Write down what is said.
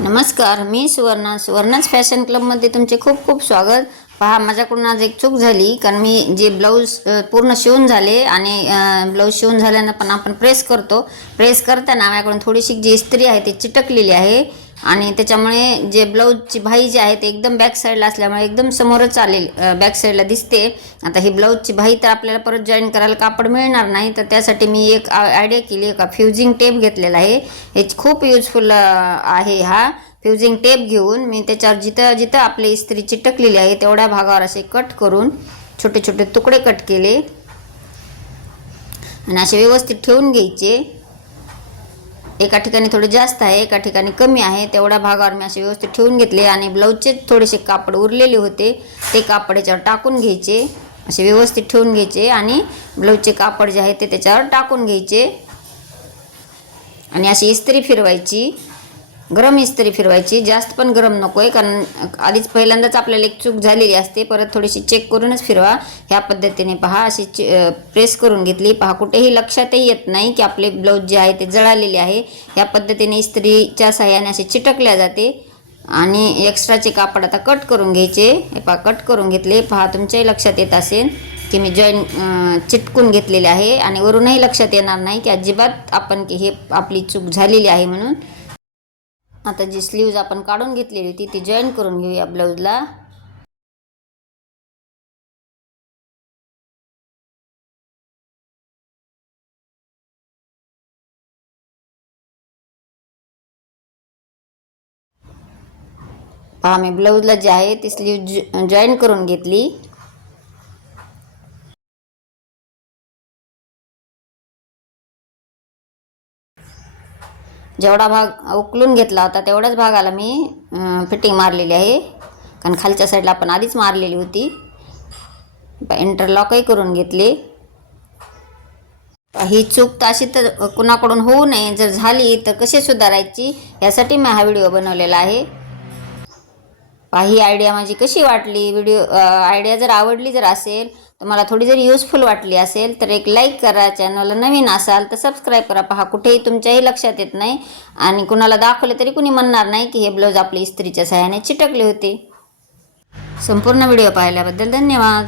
नमस्कार, मी सुवर्णाच फॅशन क्लबमध्ये तुमचे खूप खूप स्वागत. पहा, माझ्याकडून आज एक चूक झाली, कारण मी जे ब्लाऊज पूर्ण शिवून झाले आणि ब्लाऊज शिवून झाल्यानं पण आपण प्रेस करताना माझ्याकडून थोडीशी जी इस्त्री आहे ती चिटकलेली आहे आणि त्याच्यामुळे जे ब्लाऊजची भाई जी आहे ते एकदम बॅक साईडला असल्यामुळे एकदम समोरच आलेल बॅक साईडला दिसते. आता ही ब्लाऊजची भाई तर आपल्याला परत जॉईन करायला कापड मिळणार नाही, तर त्यासाठी मी एक आयडिया केली. एका फ्युजिंग टेप घेतलेला आहे. हे खूप युजफुल आहे. हा फ्युजिंग टेप घेऊन मी त्याच्यावर जिथं जिथं आपली इस्त्री चिटकलेली आहे तेवढ्या भागावर असे कट करून छोटे छोटे तुकडे कट केले आणि असे व्यवस्थित ठेवून घ्यायचे. एका ठिकाणी थोडे जास्त आहे, एका ठिकाणी कमी आहे, तेवढ्या भागावर मी असे व्यवस्थित ठेवून घेतले आणि ब्लाऊजचे थोडेसे कापड उरलेले होते ते कापड याच्यावर टाकून घ्यायचे. असे व्यवस्थित ठेवून घ्यायचे आणि ब्लाऊजचे कापड जे आहे ते त्याच्यावर टाकून घ्यायचे आणि अशी इस्त्री फिरवायची. गरम इस्त्री फिरवायची, जास्त पण गरम नको आहे, कारण आधीच पहिल्यांदाच आपल्याला एक चूक झालेली असते. परत थोडीशी चेक करूनच फिरवा. ह्या पद्धतीने पहा, अशी प्रेस करून घेतली. पहा, कुठेही लक्षातही येत नाही की आपले ब्लाऊज जे आहे ते जळालेले आहे. ह्या पद्धतीने इस्त्रीच्या सहाय्याने असे चिटकल्या जाते आणि एक्स्ट्राचे कापड आता कट करून घ्यायचे. हे पहा, कट करून घेतले. पहा, तुमच्याही लक्षात येत असेल की मी चिटकून घेतलेले आहे आणि वरूनही लक्षात येणार नाही की अजिबात आपण की हे आपली चूक झालेली आहे म्हणून. आता जी स्लीव्ज आपण काढून घेतलेली होती ती जॉईन करून घेऊया ब्लाऊजला. पहा, मी ब्लाऊजला जे आहे ती स्लीव जॉईन करून घेतली. जेवढा भाग उकलून घेतला होता तेवढ्याच भागाला मी फिटिंग मारलेली आहे, कारण खालच्या साईडला आपण आधीच मारलेली होती. इंटरलॉकही करून घेतले. ही चूक तर अशी तर कुणाकडून होऊ नये, जर झाली तर कशी सुधारायची यासाठी मी हा व्हिडिओ बनवलेला आहे. ही आयडिया माझी कशी वाटली, आयडिया जर आवडली जर असेल, तुम्हाला थोडी जर युजफुल वाटली असेल तर एक लाईक करा. चॅनलला नवीन असाल तर सबस्क्राईब करा. पहा, कुठेही तुमच्याही लक्षात येत नाही आणि कुणाला दाखवले तरी कुणी म्हणणार नाही की हे ब्लाऊज आपली इस्त्रीच्या सहाय्याने चिटकले होते. संपूर्ण व्हिडिओ पाहिल्याबद्दल धन्यवाद.